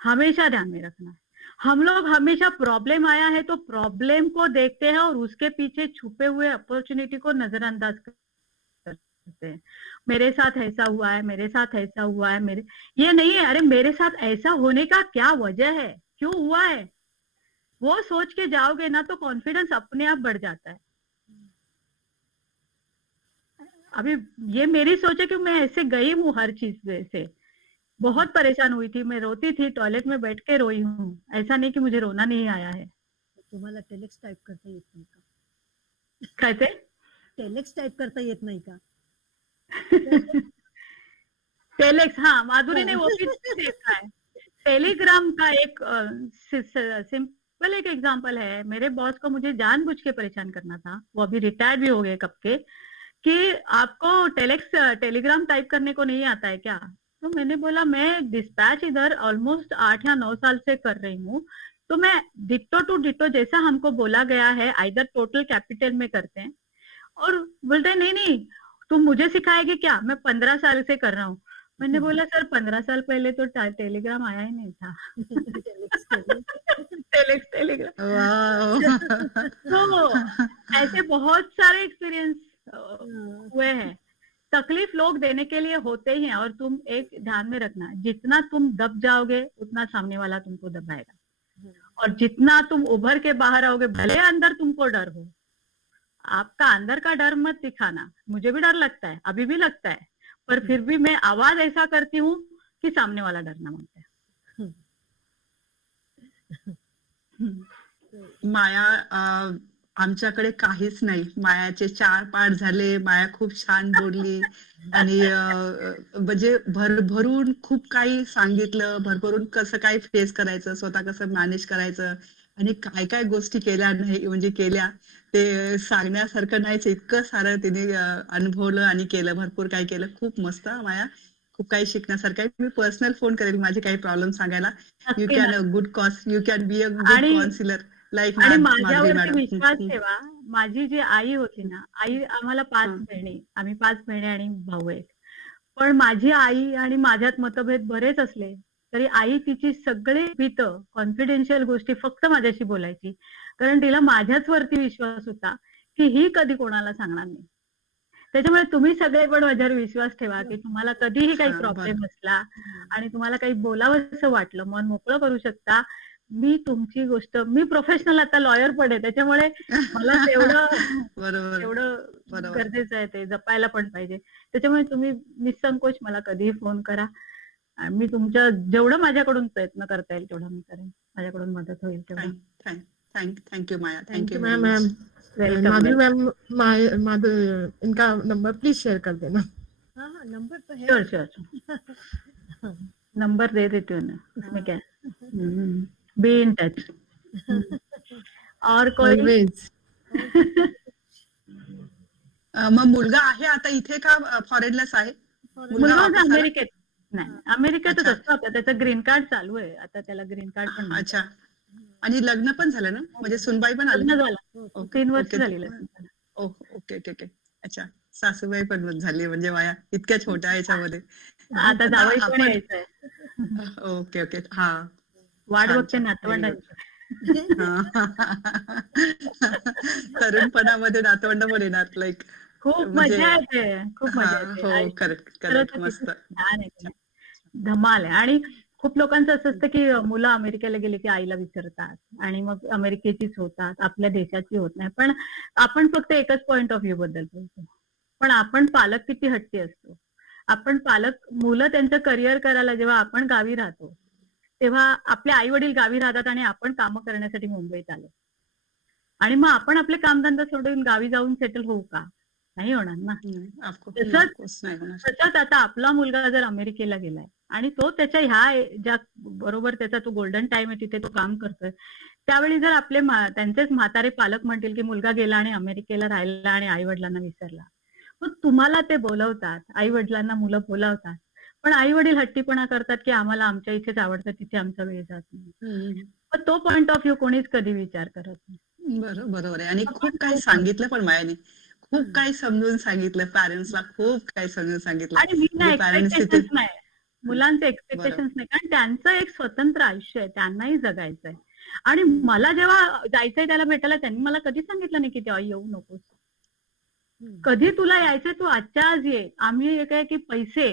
हमेशा ध्यान में रखना है। हम लोग हमेशा प्रॉब्लम आया है तो प्रॉब्लम को देखते हैं और उसके पीछे छुपे हुए अपॉर्चुनिटी को नजरअंदाज करते हैं। मेरे साथ ऐसा हुआ है, मेरे साथ ऐसा हुआ है, मेरे ये नहीं है, अरे मेरे साथ ऐसा होने का क्या वजह है, क्यों हुआ है, वो सोच के जाओगे ना तो कॉन्फिडेंस अपने आप बढ़ जाता है। अभी ये मेरी सोच है कि मैं ऐसे गई हूँ हर चीज से, बहुत परेशान हुई थी, मैं रोती थी, टॉयलेट में बैठ के रोई हूँ, ऐसा नहीं कि मुझे रोना नहीं आया है। तुम्हाला टेलेक्स टाइप करता येत नाही का? कहते टेलेक्स टाइप करता येत नाही का? टेलेक्स, हाँ माधुरी ने वो भी देखा है। टेलीग्राम का एक सिंपल एक एग्जांपल है। मेरे बॉस को मुझे जानबूझ के परेशान करना था, वो अभी रिटायर्ड भी हो गए कब के, कि आपको टेलीग्राम टाइप करने को नहीं आता है क्या? तो मैंने बोला मैं डिस्पैच इधर ऑलमोस्ट 8 या 9 साल से कर रही हूँ, तो मैं डिट्टो टू डिट्टो जैसा हमको बोला गया है इधर टोटल कैपिटल में करते हैं। और बोलते हैं नहीं नहीं तुम मुझे सिखाएगी क्या, मैं 15 साल से कर रहा हूँ। मैंने बोला सर 15 साल पहले तो टेलीग्राम आया ही नहीं था। टेलीग्राम। वाह तो ऐसे बहुत सारे एक्सपीरियंस हुए हैं। तकलीफ लोग देने के लिए होते ही हैं, और तुम एक ध्यान में रखना, जितना तुम दब जाओगे उतना सामने वाला तुमको दबाएगा, और जितना तुम उभर के बाहर आओगे, भले अंदर तुमको डर हो, आपका अंदर का डर मत दिखाना। मुझे भी डर लगता है, अभी भी लगता है, पर फिर भी मैं आवाज ऐसा करती हूँ कि सामने वाला डरना मानता है। माया, आमच्याकडे काहीच नाही. मायाचे 4 पाठ झाले. माया खूप छान बोलली आणि म्हणजे भरभरून खूप काही सांगितलं. भरभरून कसं काय फेस करायचं, स्वतः कसं मॅनेज करायचं आणि काय काय गोष्टी केल्या नाही म्हणजे केल्या ते सांगण्यासारखं नाहीच. इतकं सारं तिने अनुभवलं आणि केलं. भरपूर काही केलं. खूप मस्त माया. खूप काही शिकण्यासारखं आहे. मी पर्सनल फोन करेल माझे काही प्रॉब्लेम सांगायला. यू नक्की कॅन नक्की. Good you can be a good counsellor like आणि माधुरी माझ्यावरती विश्वास मॅडम. ठेवा. माझी जी आई होती ना, आई, आम्हाला 5 हं. बहिणी, आम्ही 5 बहिणी आणि भाऊ एक. पण माझी आई आणि माझ्यात मतभेद बरेच असले तरी आई तिची सगळे भीत कॉन्फिडेन्शियल गोष्टी फक्त माझ्याशी बोलायची, कारण तिला माझ्याच वरती विश्वास होता की ही कधी कोणाला सांगणार नाही. त्याच्यामुळे तुम्ही सगळे पण माझ्यावर विश्वास ठेवा की तुम्हाला कधीही काही हां, बरं. प्रॉब्लेम असला आणि तुम्हाला काही बोलावंसं वाटलं, मन मोकळं करू शकता. मी तुमची गोष्ट, मी प्रोफेशनल आता लॉयर पण आहे, त्याच्यामुळे मला तेवढं बरोबर, तेवढं बरोबर. गरजेचं आहे, ते जपायला पण पाहिजे. त्याच्यामुळे तुम्ही निसंकोच मला कधीही फोन करा. मी तुमच्या जेवढं माझ्याकडून प्रयत्न करता येईल तेवढं मी करेन. माझ्याकडून मदत होईल तेवढं. Thank you Maya. Thank you ma'am very ma'am much. Welcome. Madhuri ma'am, इनका नंबर प्लीज शेयर कर देना. हाँ हाँ, नंबर तो है. श्योर श्योर, नंबर दे देती हूँ ना, उसमें क्या है. Be in touch. और कोई ऑलवेज. मग मुलगा आहे आता इथे का फॉरेनलाच आहे? मुलगा वापस आला? अमेरिकेत. नाही, अमेरिकेतच अच्छा. असतो. आता त्याचं ग्रीन कार्ड चालू आहे, आता त्याला ग्रीन कार्ड पण मिळतं. अच्छा. आणि लग्न पण झालं ना? म्हणजे सुनबाई पण आली? लग्न झालं, ओके, 3 वर्ष ओके. झाली लग्नाला. Okay okay okay. अच्छा. सासूबाई पण झाली म्हणजे माया इतक्या छोट्या ह्याच्यामध्ये. आता जावई पण आपण यायचंय, ओके ओके. हा. वाट छान बघते छान. Very good. नातवंडांची. तरुणपणामध्ये नातवंड पण येणार लाईक खूप म्हणजे मजा येते, खूप मजा येते. हो, आयुष्य करेक्ट खरं करेक्ट. तर किती मस्त. छान आहे की नाही. धमाल आहे. आणि खूप लोकांचं असं असतं की मुलं अमेरिकेला गेली की आईला विसरतात आणि मग अमेरिकेचीच होतात, आपल्या देशाची होत नाही. पण आपण फक्त एकच पॉइंट ऑफ व्ह्यू बद्दल बोलतो. पण आपण पालक किती हट्टी असतो. आपण पालक, मुलं त्यांचं करिअर करायला जेव्हा आपण गावी राहतो, तेव्हा आपले आई वडील गावी राहतात आणि आपण कामं करण्यासाठी मुंबईत आलो. आणि मग आपण आपले कामधंदा सोडून गावी जाऊन सेटल होऊ का? नाही होणार ना. ऑफकोर्स नाही होणार. तसंच आता आपला मुलगा जर अमेरिकेला गेलाय आणि तो त्याच्या ज्या बरोबर त्याचा तो गोल्डन टाइम आहे तिथे तो काम करतोय, त्यावेळी जर आपले त्यांचेच म्हातारे पालक म्हणतील की मुलगा गेला आणि अमेरिकेला राहिला आणि आई वडिलांना विसरला, मग तुम्हाला ते बोलवतात, आई वडिलांना मुलं बोलावतात, पण आई वडील हट्टीपणा करतात की आम्हाला आमच्या इथेच आवडतं, तिथे आमचा वेळ जात नाही. पण तो पॉइंट ऑफ व्ह्यू कोणीच कधी विचार करत नाही. बरोबर आहे. आणि खूप काही सांगितलं पण मायाने, खूप काही समजून सांगितलं. पॅरेंट्सला खूप काही समजून सांगितलं. आणि मी ना पॅरेंट्स एक्सपेक्टेशन्स नाही, मुलांचे एक्सपेक्टेशन्स नाही, कारण त्यांचं एक स्वतंत्र आयुष्य आहे, त्यांनाही जगायचंय. आणि मला जेव्हा जायचंय त्याला भेटायला, त्यांनी मला कधी सांगितलं नाही की तेव्हा येऊ नकोस. कधी तुला यायचंय तू आजच्या आज ये. आम्ही एक आहे की पैसे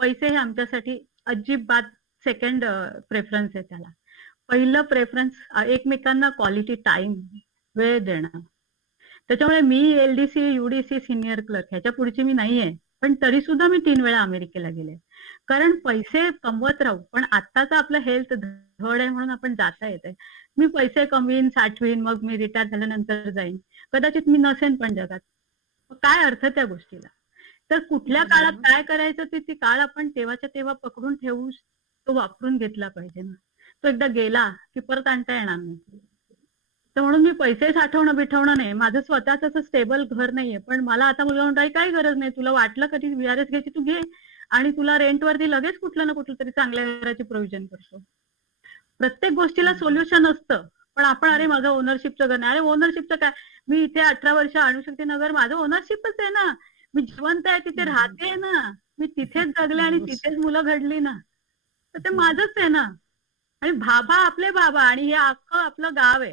हे आमच्यासाठी अजिबात सेकंड प्रेफरन्स आहे त्याला. पहिलं प्रेफरन्स एकमेकांना क्वालिटी टाइम, वेळ देणं. त्याच्यामुळे मी LDC, UDC, सिनियर क्लर्क ह्याच्या पुढची मी नाहीये, पण तरी सुद्धा मी 3 वेळा अमेरिकेला गेले. कारण पैसे कमवत राहू, पण आत्ताचं आपलं हेल्थ धड आहे म्हणून आपण जाता येते. मी पैसे कमवीन, साठवीन, मग मी रिटायर झाल्यानंतर जाईन. कदाचित मी नसेन पण जगात. मग काय अर्थ त्या गोष्टीला? तर कुठल्या काळात काय करायचं ती काळ आपण तेव्हाच्या तेव्हा पकडून ठेवू, तो वापरून घेतला पाहिजे ना. तो एकदा गेला की परत आणता येणार नाही. तर म्हणून मी पैसे साठवणं बिठवणं नाही. माझं स्वतःच असं स्टेबल घर नाहीये, पण मला आता मुलगा म्हणतो, काही गरज नाही, तुला वाटलं कधी VRS घ्यायची तू घे, आणि तुला रेंटवरती लगेच कुठलं ना कुठलं तरी चांगल्या घराची प्रोव्हिजन करतो. प्रत्येक गोष्टीला सोल्युशन असतं, पण आपण अरे माझं ओनरशिपचं घर नाही. अरे ओनरशिपचं काय, मी इथे 18 वर्ष अणुशक्ती नगर, माझं ओनरशिपच आहे ना. मी जिवंत आहे, तिथे राहते ना, मी तिथेच जगले आणि तिथेच मुलं घडली ना, तर ते माझंच आहे ना. आणि बाबा आपले बाबा, आणि हे अख्खं आपलं गाव आहे.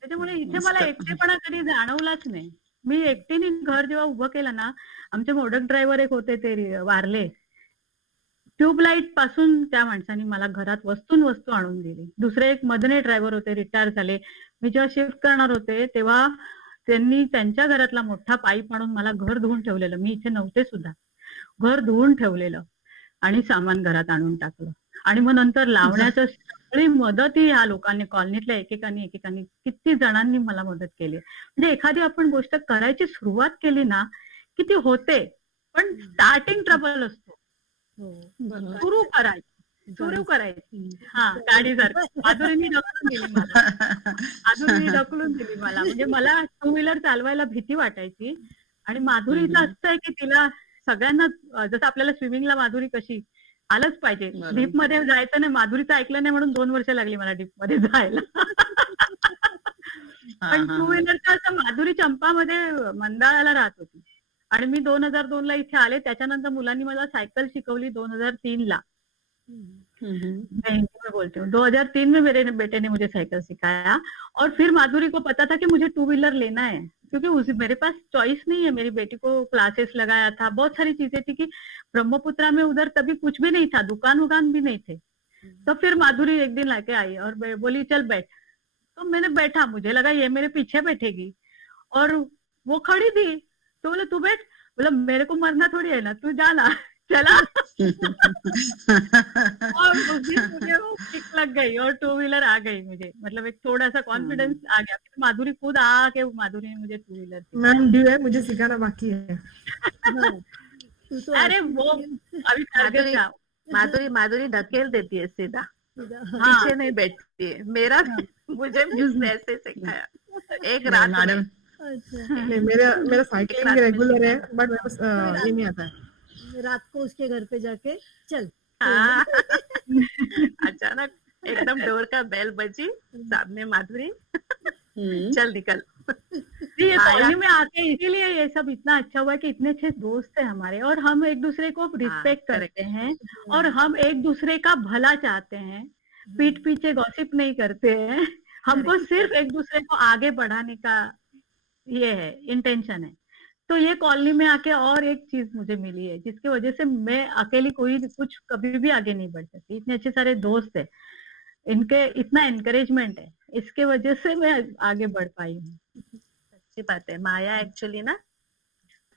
त्याच्यामुळे इथे मला एकटेपणा कधी जाणवलाच नाही. मी एकटीने घर जेव्हा उभं केलं ना, आमचे मोडक ड्रायव्हर एक होते, ते वारले. ट्यूबलाईट पासून त्या माणसाने मला घरात वस्तू आणून दिली. दुसरे एक मदने ड्रायव्हर होते, रिटायर झाले. मी जेव्हा शिफ्ट करणार होते तेव्हा त्यांनी त्यांच्या घरातला मोठा पाईप आणून मला घर धुवून ठेवलेलं. मी इथे नव्हते सुद्धा. घर धुवून ठेवलेलं आणि सामान घरात आणून टाकलं. आणि मग नंतर लावण्याचं सगळी मदत ही ह्या लोकांनी, कॉलनीतल्या एकेकानी किती जणांनी मला मदत केली. म्हणजे एखादी आपण गोष्ट करायची सुरुवात केली ना की ती होते, पण स्टार्टिंग ट्रबल असतो. सुरू करायची. हा, गाडीसारखं माधुरीने ढकलून दिली मला. म्हणजे मला 2 व्हीलर चालवायला भीती वाटायची, आणि माधुरीचं असं आहे की तिला सगळ्यांना, जसं आपल्याला स्विमिंगला माधुरी कशी आलंच पाहिजे, डीप मध्ये जायचं नाही. माधुरीचं ऐकलं नाही म्हणून 2 वर्ष लागली मला डीप मध्ये जायला. पण 2 व्हीलरचं असं, माधुरी चंपामध्ये मंदाळाला राहत होती आणि मी 2002 ला इथे आले. त्याच्यानंतर मुलांनी मला सायकल शिकवली 2003 ला. नहीं, मैं बोलती हूँ 2003 में मेरे बेटे ने मुझे साइकिल सिखाया, और फिर माधुरी को पता था कि मुझे 2 व्हीलर लेना है, क्योंकि मेरे पास चॉइस नहीं है. मेरी बेटी को क्लासेस लगाया था, बहुत सारी चीजें थी कि ब्रह्मपुत्रा में उधर तभी कुछ भी नहीं था, दुकान वुकान भी नहीं थे. तो फिर माधुरी एक दिन लाके आई और बोली चल बैठ. तो मैंने बैठा, मुझे लगा ये मेरे पीछे बैठेगी, और वो खड़ी थी. तो बोले तू बैठ. बोला मेरे को मरना थोड़ी है ना, तू जाना. चला. और उस दिन मुझे वो किक लग गई और 2 व्हीलर आ गई मुझे. मतलब एक थोड़ा सा कॉन्फिडेंस आ गया. फिर माधुरी खुद आके माधुरी ने मुझे 2 व्हीलर मैम ड्यू है, मुझे सिखाना बाकी है. अरे वो अभी टारगेट था. माधुरी ढकेल देती है सीधा, हाँ. पीछे नहीं बैठती है. मेरा मुझे भी उसने ऐसे सिखाया. एक रात मैडम नहीं, मेरा साइकिलिंग रेगुलर है, बट ये नहीं आता है. रात को उसके घर पे जाके चल. हाँ. अचानक एकदम डोर का बेल बजी, सामने माधुरी, चल निकल. ये कॉलेज में आके इसीलिए ये सब इतना अच्छा हुआ है कि इतने अच्छे दोस्त हैं हमारे, और हम एक दूसरे को रिस्पेक्ट करते हैं, और हम एक दूसरे का भला चाहते हैं. पीठ पीछे गॉसिप नहीं करते हैं. हमको सिर्फ एक दूसरे को आगे बढ़ाने का ये है, इंटेंशन है. तो ये कॉलोनी में आके और एक चीज मुझे मिली है, जिसकी वजह से मैं अकेली कोई कुछ कभी भी आगे नहीं बढ़ सकती. इतने अच्छे सारे दोस्त है, इनके इतना एनकरेजमेंट है, इसके वजह से मैं आगे बढ़ पाई हूँ. अच्छी बात है. माया एक्चुअली ना,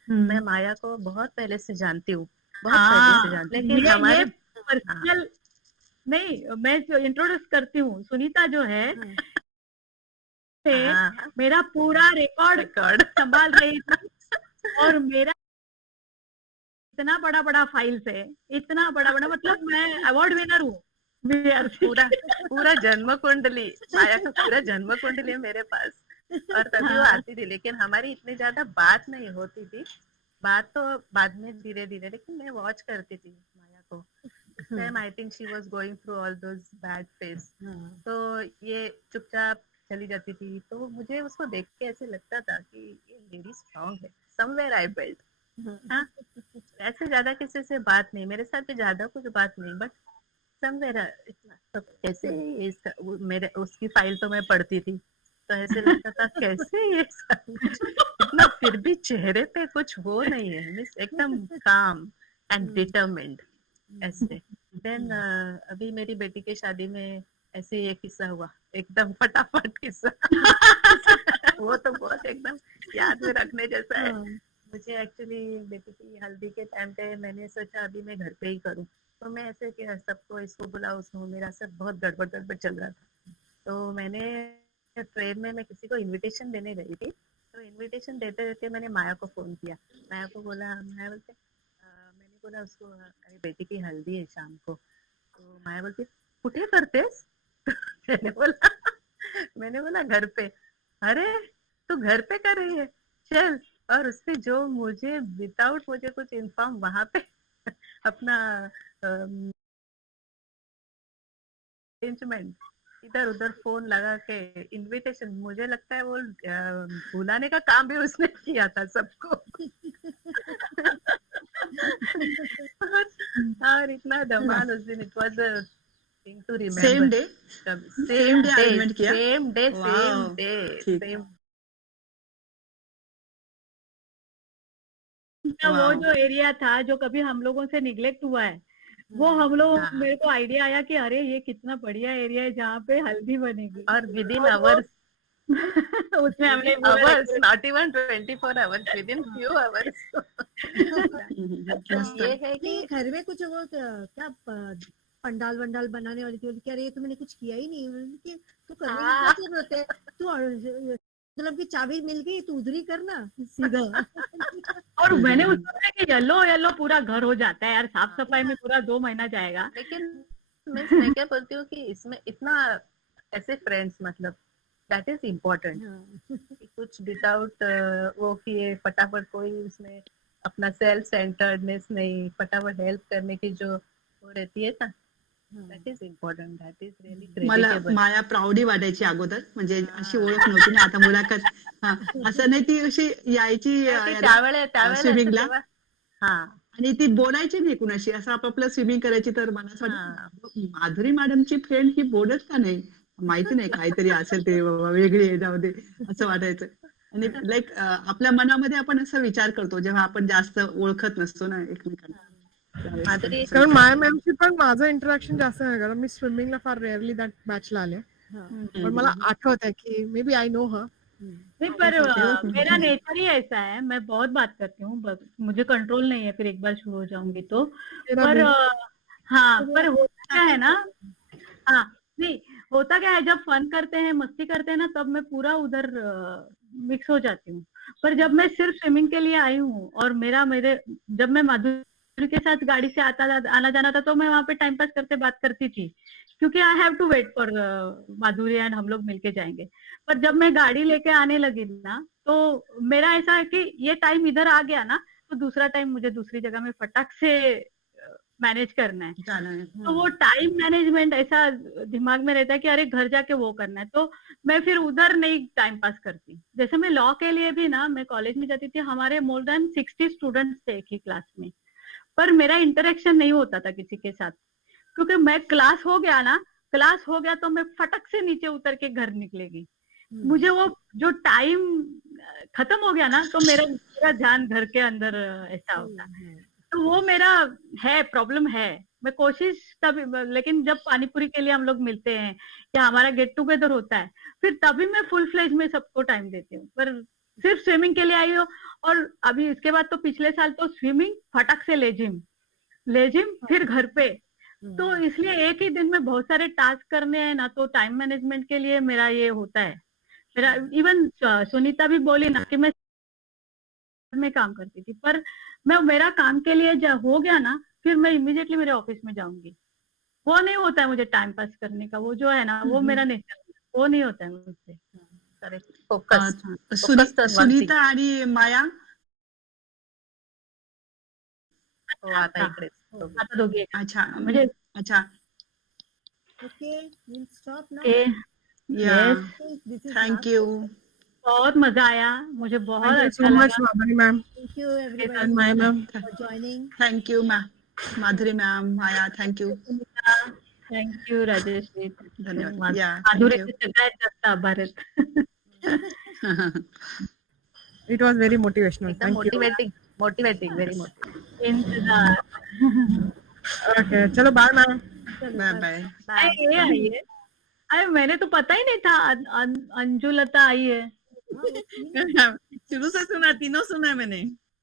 मैं माया को बहुत पहले से जानती हूँ, बहुत पहले से जानती हूँ. लेकिन हमारे पर्सनल नहीं, मैं इंट्रोड्यूस करती हूँ. सुनीता जो है मेरा पूरा रिकॉर्ड संभाल रही थी, और मेरा इतना बड़ा बड़ा फाइल्स है, इतना बड़ा बड़ा, मतलब मैं अवार्ड विनर हूँ. पूरा जन्म कुंडली, माया का पूरा जन्म कुंडली है मेरे पास, और तभी वो आती थी. लेकिन हमारी इतनी ज्यादा बात नहीं होती थी. बात तो बाद में धीरे धीरे, लेकिन मैं वॉच करती थी माया को. आई थिंक शी वाज going through all those bad phase. तो ये चुपचाप चली जाती थी, तो मुझे उसको देख के ऐसे लगता था कि ये लेडी स्ट्रांग है. समवेयर आई फेल्ट हाँ, ऐसे ज्यादा किसी से बात नहीं, मेरे साथ भी ज्यादा कुछ बात नहीं, बट समवेयर इतना सब कैसे मेरे उसकी फाइल तो मैं पढ़ती थी, तो ऐसे लगता था कैसे ये सब इतना, फिर भी चेहरे पे कुछ वो नहीं है, मीन्स एकदम काम एंड डिटरमिन्ड ऐसे। देन अभी मेरी बेटी की शादी में ऐसे ही एक किस्सा हुआ, एकदम फटाफट किस्सा वो तो बहुत एकदम याद में रखने जैसा है। मुझे एक्चुअली बेटी की हल्दी के टाइम पे मैंने सोचा अभी मैं घर पे ही करूं, तो मैं ऐसे कि सबको इसको बुलाओ उसको, मेरा सब बहुत गड़बड़ गड़बड़ चल रहा था, तो मैंने ट्रेन में मैं किसी को इनविटेशन देने गई थी, तो इनविटेशन देते देते मैंने माया को फोन किया, माया को बोला, माया बोलते मैंने बोला उसको अरे बेटी की हल्दी है शाम को, तो माया बोलती कुठे करतेस मैंने बोला घर पे। अरे तू घर पे कर रही है, चल। और उससे जो मुझे विदाउट मुझे कुछ इन्फॉर्म वहां पे अपना अरेंजमेंट इधर उधर फोन लगा के इनविटेशन, मुझे लगता है वो बुलाने का काम भी उसने किया था सबको और इतना धमाल उस दिन, it was a thing to same remember. Day same day arrangement किया। Same day same wow, day ठीक। सेम। वो वाओ, जो एरिया था जो कभी हम लोगों से निग्लेक्ट हुआ है, वो हम लोग, हाँ, मेरे को आइडिया आया कि अरे ये कितना बढ़िया एरिया है जहाँ पे हल्दी बनेगी। और विद इन और वो आवर्स, उसमें हमने within पूरा hours, decorate- not even 24 hours, within few hours। मस्त। ये है नहीं, कि घर में कुछ वो क्या पंडाल वंडाल बनाने वाली थी, बोली कि अरे ये तो मैंने कुछ किया ही नहीं, मैंने कि तू करने की क्या जरूरत है, तू मतलब कि चाबी मिल गई तू उधर ही करना सीधा और मैंने उसको बोला कि येलो येलो पूरा घर हो जाता है यार, साफ सफाई में पूरा 2 महीना जाएगा। लेकिन मैं क्या बोलती हूँ कि इसमें इतना ऐसे फ्रेंड्स, मतलब दैट इज इम्पोर्टेंट, कुछ विदाउट वो किए फटाफट, कोई उसमें अपना सेल्फ सेंटर्डनेस नहीं, फटाफट हेल्प करने की जो वो रहती है ना, that is important, that is really मला क्रेडिटेबल। माया प्राऊडी वाटायची अगोदर, म्हणजे अशी ओळख नव्हती ना, आता मुलाखत हा, असं नाही, ती अशी यायची त्यावेळेला स्विमिंगला तेव्हा हा आणि ती बोलायची नाही कुणाशी, असं आपापलं स्विमिंग करायची, तर मला असं हा वाटलं माधुरी मॅडमची फ्रेंड ही बोलत का नाही, माहिती नाही काहीतरी असेल ते बाबा, वेगळी आहे जाऊ दे, असं वाटायचं. आणि लाईक आपल्या मनामध्ये आपण असा विचार करतो जेव्हा आपण जास्त ओळखत नसतो ना एकमेकांना, त्यावेळेस माधुरी असं कारण विचार माया करतो. मॅमशी पण माझं इंटरॅक्शन जास्त नाही, कारण मी स्विमिंगला फार रेअरली दॅट बॅचला आले, पण मला आठवत आहे की मे बी आय नो हर। नहीं, पर ओके। मेरा नेचर ही ऐसा है, मैं बहुत बात करती हूँ, मुझे कंट्रोल नहीं है फिर एक बार शुरू हो जाऊंगी तो। तेरा पर भी हाँ, पर होता क्या है ना, हाँ, नहीं, होता क्या है जब फन करते हैं, मस्ती करते हैं ना, तब मैं पूरा उधर मिक्स हो जाती हूँ। पर जब मैं सिर्फ स्विमिंग के लिए आई हूँ और जब मैं माधुरी के साथ गाड़ी से आना जाना था, तो मैं वहां पे टाइम पास करते बात करती थी, क्योंकि I have to wait for Madhuri and हम लोग मिलके जाएंगे। पर जब मैं गाड़ी लेके आने लगी ना, तो मेरा ऐसा है कि ये टाइम इधर आ गया ना, तो दूसरा टाइम मुझे दूसरी जगह में फटाक से मैनेज करना है। जाना है। तो वो टाइम मैनेजमेंट ऐसा दिमाग में रहता है कि अरे घर जाके वो करना है, तो मैं फिर उधर नहीं टाइम पास करती। जैसे मैं लॉ के लिए भी ना, मैं कॉलेज में जाती थी, हमारे मोर देन 60 स्टूडेंट्स थे एक ही क्लास में, पर मेरा इंटरेक्शन नहीं होता था किसी के साथ, क्योंकि मैं क्लास हो गया तो मैं फटक से नीचे उतर के घर निकलेगी। मुझे वो जो टाइम खत्म हो गया ना, तो मेरा पूरा ध्यान घर के अंदर ऐसा होता है। तो वो मेरा है, प्रॉब्लम है। मैं कोशिश तभी, लेकिन जब पानीपुरी के लिए हम लोग मिलते हैं या हमारा गेट टुगेदर होता है, फिर तभी मैं फुल फ्लेज में सबको टाइम देती हूँ। पर सिर्फ स्विमिंग के लिए आई हो, और अभी इसके बाद तो पिछले साल तो स्विमिंग, फटक से लेजिम फिर घर पे, तो इसलिए एक ही दिन में बहुत सारे टास्क करने हैं ना, तो टाइम मैनेजमेंट के लिए मेरा ये होता है। मेरा इवन सुनीता भी बोली ना कि मैं में काम करती थी, पर मेरा काम के लिए जब हो गया ना, फिर मैं इमीडिएटली मेरे ऑफिस में जाऊंगी। वो नहीं होता है मुझे टाइम पास करने का, वो जो है ना, वो मेरा नेचर, वो नहीं होता है मुझसे। करेक्ट, फोकस सुनीता आणि माया आता इकडे आता दोघी एक. अच्छा म्हणजे अच्छा Okay, we'll stop now. ए, या yes, This is thank last you. question. बहुत मजा आया, मुझे बहुत थैंक यू अच्छा सो मच लगा। Madhuri ma'am Thank you everybody and Maya ma'am. for joining. Thank you Madhuri ma'am, Maya, thank you. Thank you Rajeshri. धन्यवाद. या माधुरीचे सगळ्यात जास्त आभार आहेत. It was very motivational. एकदम thank you. Motivating very motivating. इंतजार. ओके चलो bye ma'am. Bye bye. Bye. ये आई है. अरे मैंने तो पता ही नहीं था अंजुलता आई है. शुरू से सुना, तीनों सुना मैंने.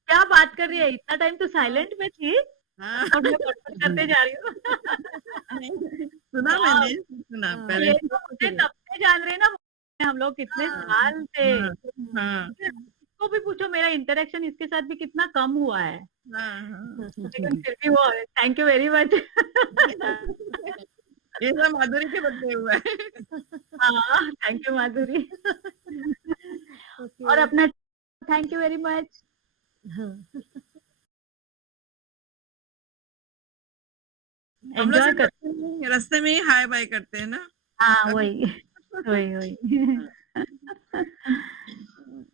क्या बात कर रही है, इतना टाइम तो साइलेंट में थी हाँ, और मैं बटबट करते जा रही हूँ. सुना मैंने, सुना पहले. ये तो मुझे तब से जान रहे ना, हम लोग कितने साल से. हाँ, इसको भी पूछो, मेरा इंटरेक्शन इसके साथ भी कितना कम हुआ है, हाँ. लेकिन फिर भी वो थैंक यू वेरी मच. ये सब माधुरी के बदले हुआ है. हाँ थैंक यू माधुरी. Okay. और अपना थैंक यू वेरी मच. हम लोग एंजॉय सब कर. रास्ते में ही हाय बाय करते हैं ना. हाँ वही वही.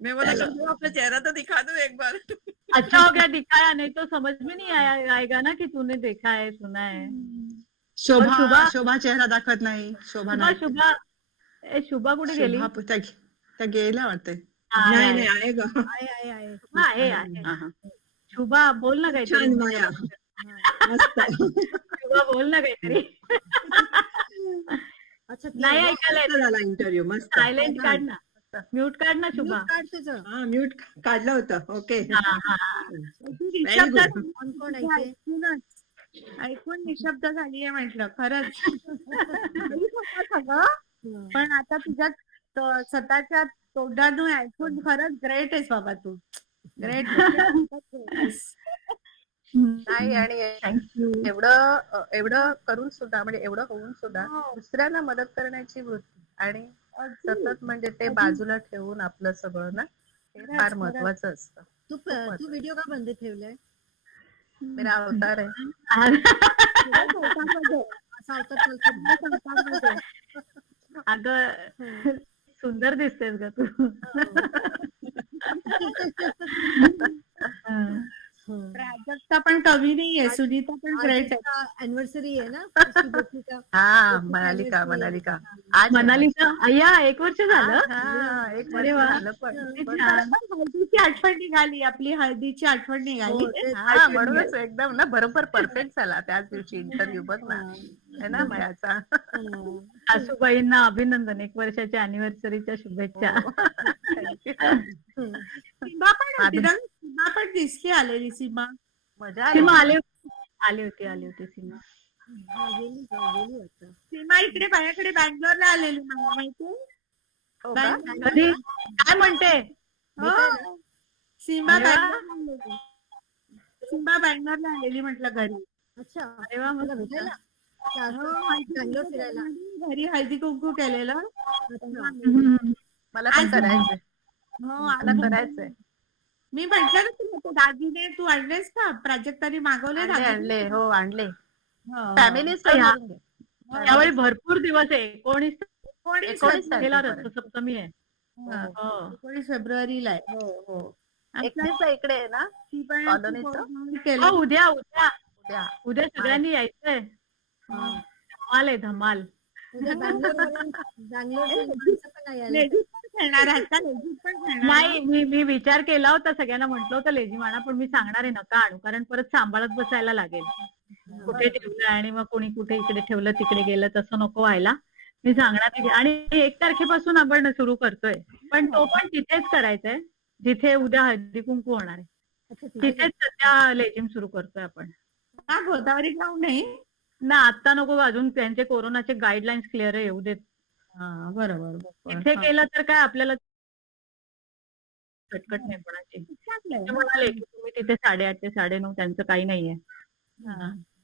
मैं बोला कम से कम अपना चेहरा तो दिखा दो एक बार. अच्छा हो गया दिखाया, नहीं तो समझ में नहीं आएगा ना कि तूने देखा है सुना है. शोभा चेहरा दाखवत नाही. शोभा नाही. शुभा कुठे गेली. शोभा त्या गेल्या वाटते. नाही नाही आएगा. आहे. शुभा बोल ना काहीतरी. छान माया. मस्त. शुभा बोल ना काहीतरी. अच्छा नाही ऐकायला येत. झाला इंटरव्ह्यू मस्त. सायलेंट काढ ना, म्यूट काढ ना शुभा. काढ तुझं. हा म्यूट काढलं होतं. ओके. कोण कोण ऐकते. ऐकून निशब्द झालीये म्हटलं खरंच. सगळं पण आता तुझ्या स्वतःच्या तोंडातून ऐकून खरंच ग्रेट आहेस बाबा तू. ग्रेट. नाही आणि थँक्यू. एवढं करून सुद्धा म्हणजे एवढं होऊन सुद्धा दुसऱ्यांना मदत करण्याची वृत्ती आणि सतत म्हणजे ते बाजूला ठेवून आपलं सगळं ना हे फार महत्वाचं असतं. तू व्हिडिओ का बंद ठेवलाय. मेरा अवतार आहे. अगं सुंदर दिसतेस ग तू. प्राजक्ता पण कमी नाहीये, सुनीता पण ग्रेट आहे. अॅनिव्हर्सरी आहे ना उसकी बेटी का. हा म्हणाली का आज मनाली का अय्या 1 वर्ष झालं. हा एक अरे वर्ष वा. झालं पण हळदीची आठवण निघाली, आपली हळदीची आठवण निघाली. हा म्हणूनच एकदम ना बरोबर परफेक्ट झाला त्याच दिवशी इंटरव्ह्यू बघ ना है ना मयाचा. सासूबाईंना अभिनंदन, 1 वर्षाच्या अॅनिव्हर्सरीच्या शुभेच्छा. सीमा पण होती ना, सीमा पण दिसली आलेली सीमा. मजा सीमा आली. आली होती सीमा. गेली वाटतं. सीमा इकडे माझ्याकडे बँगलोरला आलेली मला माहिती. हो का? कधी काय म्हणते. सीमा अरे वा. बँगलोरला आलेली. सीमा बँगलोरला आलेली म्हटलं घरी. अच्छा अरे वा मला मस्त. भेटायला. चांगलं फिरायला. घरी हळदी कुंकू केलेलं. मला पण करायचंय. हो मला करायचंय. मी म्हटलं ना तुला ते दागिने तू आणलेस का, प्राजक्ताने मागवले आणले हो आणले. हो. फॅमिली यावेळी भरपूर दिवस आहे. 19 19 तारखेला तारखेपर्यंत. रथसप्तमी आहे. हो. हो. 19 फेब्रुवारीला आहे. हो हो. आमच्या 31 इकडे आहे ना ती पण कॉलनीचं? केलं. हो, उद्या उद्या. सगळ्यांनी यायचंय. धमाल आहे धमाल. उद्या बँगलोरवरून माणसं पण नाही आली. लेडीज पण खेळणार आहेत का? लेडीज पण खेळणार. नाही मी विचार केला होता, सगळ्यांना म्हटलं होतं लेझीम आणा, पण मी सांगणार आहे नका आणू, कारण परत सांभाळत बसायला लागेल. कुठे ठेवलं आणि मग कोणी कुठे इकडे ठेवलं तिकडे गेलं तसं नको व्हायला. मी सांगणार आहे. आणि 1 तारखेपासून आपण सुरू करतोय, पण तो पण तिथेच करायचंय जिथे उद्या हळदी कुंकू होणार आहे. अच्छा, तिथे तिथेच सध्या लेझीम सुरू करतोय आपण. का गोदावरी ग्राउंड नाही? ना आता नको, अजून त्यांचे कोरोनाचे गाईडलाईन्स क्लिअर येऊ देत. हा बरोबर. तिथे केलं तर काय आपल्याला कटकट नाही कोणाची. चांगलंय. ते म्हणाले की तुम्ही तिथे 8:30 ते 9:30 त्यांचं काही नाहीये.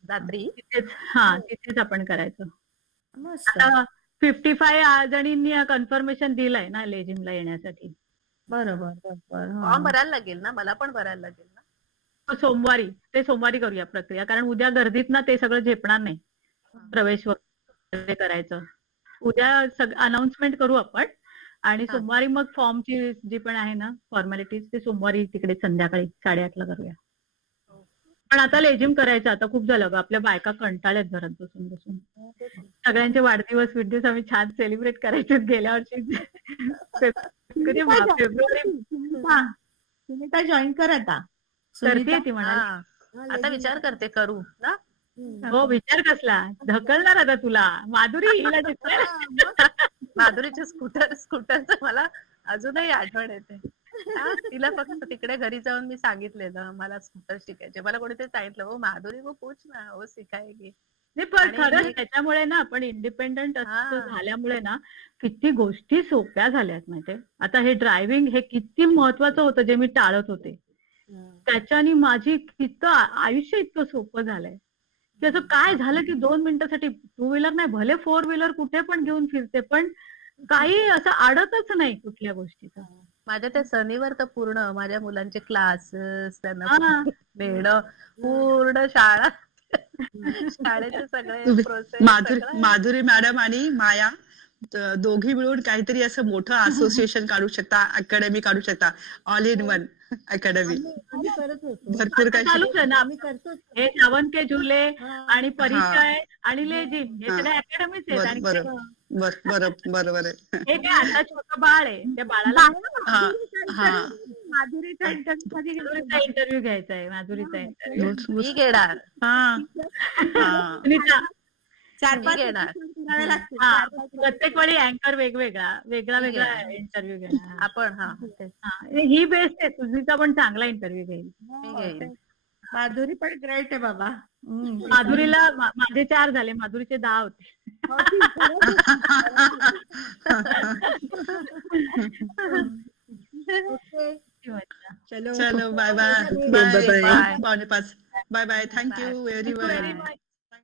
रात्री. तिथेच आपण करायचं. मस्त. आता 55 जणींनी कन्फर्मेशन दिलंय ना लेझिमला येण्यासाठी. बरोबर. फॉर्म भरायला लागेल ना, मला पण भरायला लागेल ना. सोमवारी करूया प्रक्रिया, कारण उद्या गर्दीत ना ते सगळं झेपणार नाही. प्रवेश वगैरे करायचं. उद्या अनाउन्समेंट करू आपण, आणि हा. सोमवारी मग फॉर्मची जी पण आहे ना फॉर्मॅलिटीज ते सोमवारी तिकडे संध्याकाळी 8:30ला करूया. पण आता लेझिम करायचं आता खूप झालं ग आपल्या बायका कंटाळ्यात घरात बसून बसून. सगळ्यांचे वाढदिवस विडदिवस आम्ही छान सेलिब्रेट करायचे गेल्या वर्षी कधी फेब्रुवारी सुनीता जॉईन कर आता. करते सुनीता ती म्हणाली. हा आता विचार करते करू ना. हो विचार कसला ढकलणार आता तुला माधुरी हिला ढकल. माधुरीचे स्कूटरचं मला अजूनही आठवण येते. हा, तिला फक्त तिकडे घरी जाऊन मी सांगितलेलं मला स्कूटर शिकायचे. मला कोणीतरी सांगितलं हो माधुरी वो पूछ ना वो सिखाएगी. नाही पण आणि खरंच मी- त्याच्यामुळे ना आपण इंडिपेंडंट हा. झाल्यामुळे ना किती गोष्टी सोप्या झाल्यात माहितीये. आता हे ड्रायव्हिंग हे किती महत्वाचं होतं जे मी टाळत होते. त्याच्याने माझी आयुष्य इतकं सोपं झालंय की असं काय झालं की 2 मिनिटासाठी टू व्हीलर नाही भले 4 व्हीलर कुठे पण घेऊन फिरते पण काही असं अडतच नाही कुठल्या गोष्टीचं. माझ्या त्या सणीवर तर पूर्ण माझ्या मुलांचे क्लासेस त्यांना हा. नेणं पूर्ण शाळा शाळेचे सगळे तुम्ही प्रोसेस माधुरी मॅडम आणि माया दोघी मिळून काहीतरी असं मोठं असोसिएशन काढू शकता, अकॅडमी काढू शकता, ऑल इन वन अकॅडमी. आम्ही करत होतो. भरपूर आता काही चालूच आहे ना आम्ही करतोच. हे श्रावण के झुले हा. आणि परिचय आणि लेझिम हे हा. सगळे अकॅडमीच आहेत आणि बरोबर आहे. हे काय आता छोटं बाळ आहे त्या बाळाला माधुरीचा इंटरव्ह्यू कधी घेतला? माधुरीचा इंटरव्ह्यू घ्यायचा आहे माधुरीचा इंटरव्ह्यू. मी घेणार. सुनीता 4-5 घेणार. episode करावे लागतील. हा 4-5 प्रत्येक वेळी अँकर वेगवेगळा इंटरव्ह्यू घेणार. आपण हा, ही बेस्ट आहे सुनीता पण चांगला इंटरव्ह्यू घेईल. मी घेईन. माधुरी पण ग्रेट आहे बाबा. माधुरीला माझे 4 झाले माधुरीचे 10 होते. हो, ती ओके. ती मज्जा. चलो चलो बाय बाय Bye-bye. पावणे 5 bye bye. Thank you very Thank you very much. much.